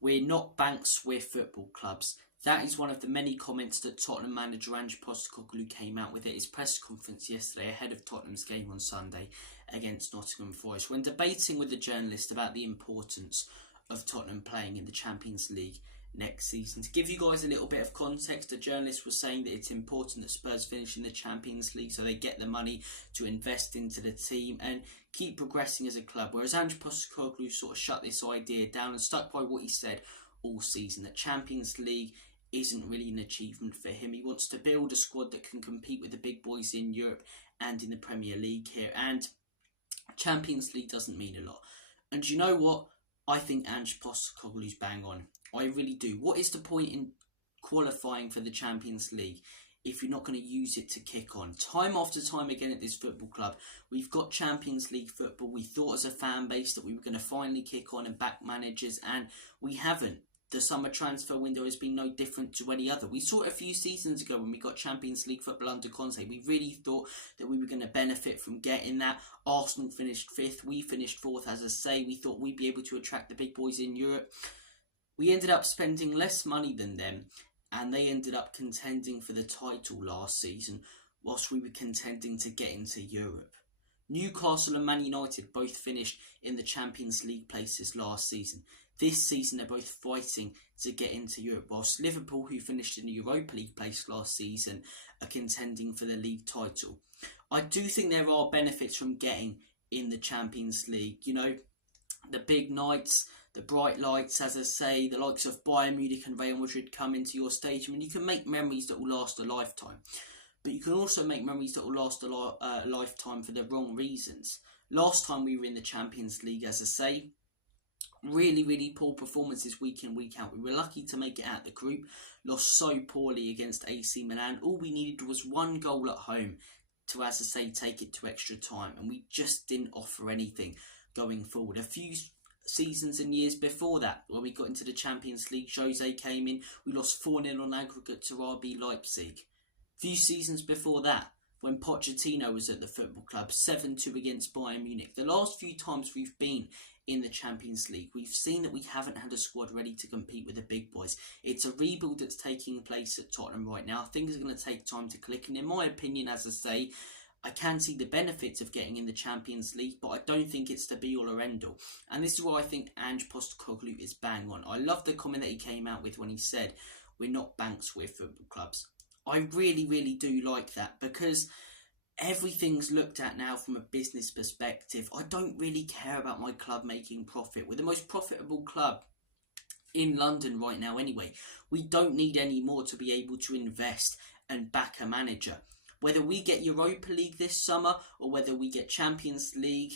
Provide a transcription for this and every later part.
We're not banks, we're football clubs. That is one of the many comments that Tottenham manager Ange postecoglou came out with at his press conference yesterday ahead of Tottenham's game on Sunday against Nottingham Forest, when debating with a journalist about the importance of Tottenham playing in the Champions League next season. To give you guys a little bit of context, the journalist was saying that it's important that Spurs finish in the Champions League so they get the money to invest into the team and keep progressing as a club, whereas Ange postecoglou sort of shut this idea down and stuck by what he said all season, that Champions League isn't really an achievement for him. He wants to build a squad that can compete with the big boys in Europe and in the Premier League here, and Champions League doesn't mean a lot. And you know what? I think Ange postecoglou's bang on. I really do. What is the point in qualifying for the Champions League if you're not going to use it to kick on? Time after time again at this football club, we've got Champions League football. We thought as a fan base that we were going to finally kick on and back managers, and we haven't. The summer transfer window has been no different to any other. We saw it a few seasons ago when we got Champions League football under Conte. We really thought that we were going to benefit from getting that. Arsenal finished 5th. We finished 4th. As I say, we thought we'd be able to attract the big boys in Europe. We ended up spending less money than them, and they ended up contending for the title last season whilst we were contending to get into Europe. Newcastle and Man United both finished in the Champions League places last season. This season they're both fighting to get into Europe, whilst Liverpool, who finished in the Europa League place last season, are contending for the league title. I do think there are benefits from getting in the Champions League. You know, the big nights, the bright lights, as I say, the likes of Bayern Munich and Real Madrid come into your stadium, and you can make memories that will last a lifetime. But you can also make memories that will last a lifetime for the wrong reasons. Last time we were in the Champions League, as I say, really poor performances week in, week out. We were lucky to make it out the group, lost so poorly against AC Milan. All we needed was one goal at home to, as I say, take it to extra time, and we just didn't offer anything going forward. A few seasons and years before that, when we got into the Champions League, Jose came in, we lost 4-0 on aggregate to RB Leipzig. Few seasons before that, when Pochettino was at the football club, 7-2 against Bayern Munich. The last few times we've been in the Champions League, we've seen that we haven't had a squad ready to compete with the big boys. It's a rebuild that's taking place at Tottenham right now. Things are going to take time to click, and in my opinion, as I say, I can see the benefits of getting in the Champions League, but I don't think it's the be-all or end-all. And this is why I think Ange postecoglou is bang on. I love the comment that he came out with when he said, "We're not banks, we're football clubs." I really do like that, because everything's looked at now from a business perspective. I don't really care about my club making profit. We're the most profitable club in London right now anyway. We don't need any more to be able to invest and back a manager. Whether we get Europa League this summer or whether we get Champions League,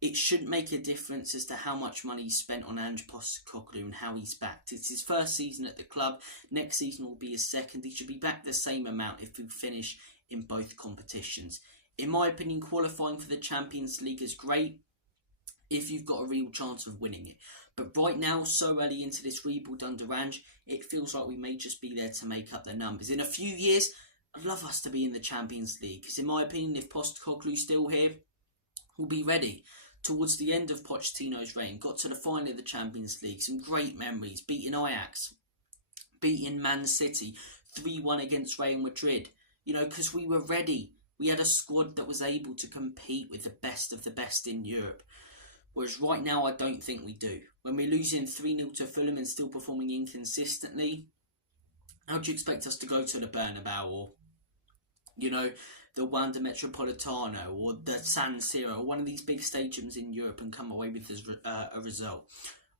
it shouldn't make a difference as to how much money he's spent on Ange postecoglou and how he's backed. It's his first season at the club. Next season will be his second. He should be back the same amount if we finish in both competitions. In my opinion, qualifying for the Champions League is great if you've got a real chance of winning it. But right now, so early into this rebuild under Ange, it feels like we may just be there to make up the numbers. In a few years, I'd love us to be in the Champions League, because in my opinion, if Postecoglou's still here, we'll be ready. Towards the end of Pochettino's reign, got to the final of the Champions League, some great memories, beating Ajax, beating Man City, 3-1 against Real Madrid, you know, because we were ready. We had a squad that was able to compete with the best of the best in Europe. Whereas right now, I don't think we do. When we're losing 3-0 to Fulham and still performing inconsistently, how do you expect us to go to the Bernabeu or, you know, the Wanda Metropolitano or the San Siro, or one of these big stadiums in Europe, and come away with a result?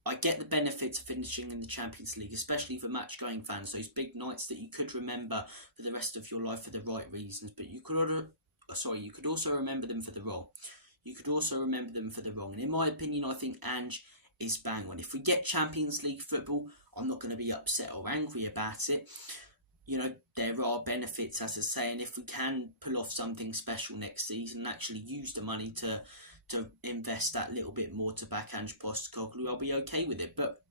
I get the benefit of finishing in the Champions League, especially for match-going fans, those big nights that you could remember for the rest of your life for the right reasons, but you could also remember them for the wrong. And in my opinion, I think Ange is bang on. If we get Champions League football, I'm not going to be upset or angry about it. You know, there are benefits, as I say, and if we can pull off something special next season and actually use the money to invest that little bit more to back Ange postecoglou, I'll be okay with it. But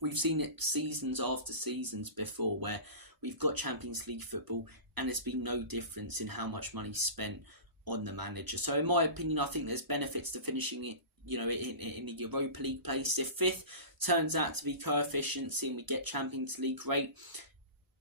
we've seen it seasons after seasons before where we've got Champions League football and there's been no difference in how much money spent on the manager. So in my opinion, I think there's benefits to finishing it in the Europa League place. If fifth turns out to be co-efficiency and we get Champions League, great.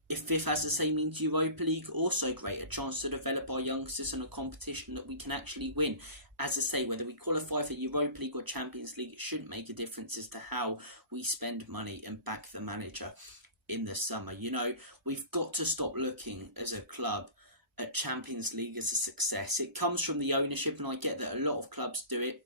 If fifth, as I say, means Europa League, also great. A chance to develop our youngsters in a competition that we can actually win. As I say, whether we qualify for Europa League or Champions League, it shouldn't make a difference as to how we spend money and back the manager in the summer. We've got to stop looking as a club at Champions League as a success. It comes from the ownership, and I get that a lot of clubs do it,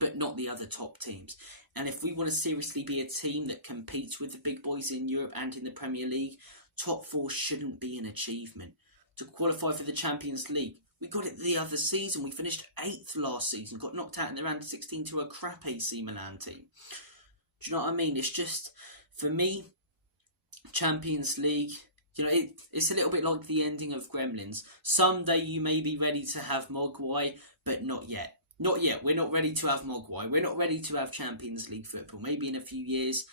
but not the other top teams. And if we want to seriously be a team that competes with the big boys in Europe and in the Premier League, top four shouldn't be an achievement. To qualify for the Champions League, we got it the other season. We finished 8th last season, got knocked out in the round of 16 to a crap AC Milan team. Do you know what I mean? It's just, for me, Champions League, it's a little bit like the ending of Gremlins. Someday you may be ready to have Mogwai, but not yet. Not yet. We're not ready to have Mogwai. We're not ready to have Champions League football. Maybe in a few years.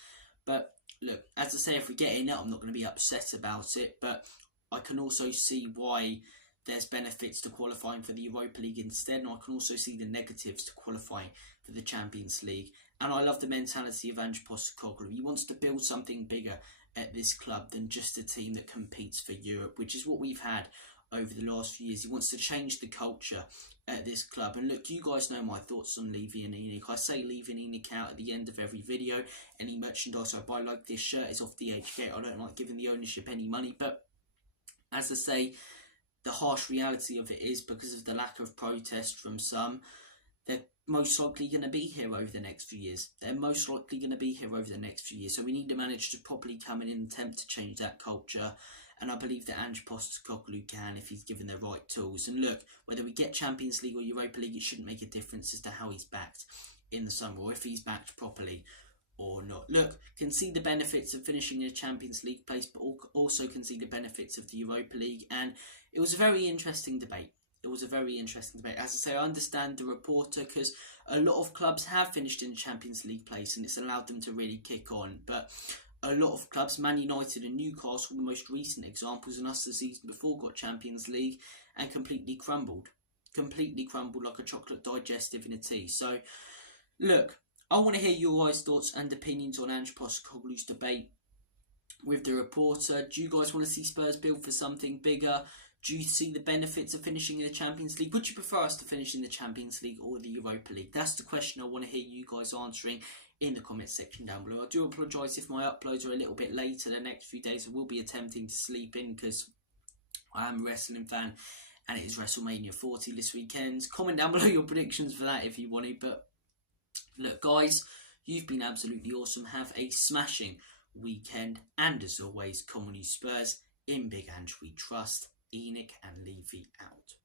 But look, as I say, if we get in it, I'm not going to be upset about it. But I can also see why there's benefits to qualifying for the Europa League instead. And I can also see the negatives to qualifying for the Champions League. And I love the mentality of Ange Postecoglou. He wants to build something bigger at this club than just a team that competes for Europe, which is what we've had over the last few years. He wants to change the culture at this club. And look, you guys know my thoughts on Levy and Enoch. I say Levy and Enoch out at the end of every video. Any merchandise I buy, like this shirt, is off the HK. I don't like giving the ownership any money, but as I say, the harsh reality of it is, because of the lack of protest from some, they're most likely going to be here over the next few years. They're most likely going to be here over the next few years. So we need to manage to properly come in and attempt to change that culture. And I believe that Ange Postecoglou can, if he's given the right tools. And look, whether we get Champions League or Europa League, it shouldn't make a difference as to how he's backed in the summer, or if he's backed properly or not. Look, can see the benefits of finishing in a Champions League place, but also can see the benefits of the Europa League. And it was a very interesting debate. It was a very interesting debate. As I say, I understand the reporter, because a lot of clubs have finished in the Champions League place and it's allowed them to really kick on. But a lot of clubs, Man United and Newcastle, the most recent examples, and us the season before got Champions League and completely crumbled. Completely crumbled like a chocolate digestive in a tea. So, look, I want to hear your guys' thoughts and opinions on Ange Postecoglou's debate with the reporter. Do you guys want to see Spurs build for something bigger? Do you see the benefits of finishing in the Champions League? Would you prefer us to finish in the Champions League or the Europa League? That's the question I want to hear you guys answering in the comment section down below. I do apologise if my uploads are a little bit later the next few days. I will be attempting to sleep in because I am a wrestling fan and it is WrestleMania 40 this weekend. Comment down below your predictions for that if you want to. But look, guys, you've been absolutely awesome. Have a smashing weekend. And as always, come on you Spurs. In Big Ange we trust. Enoch and Levy out.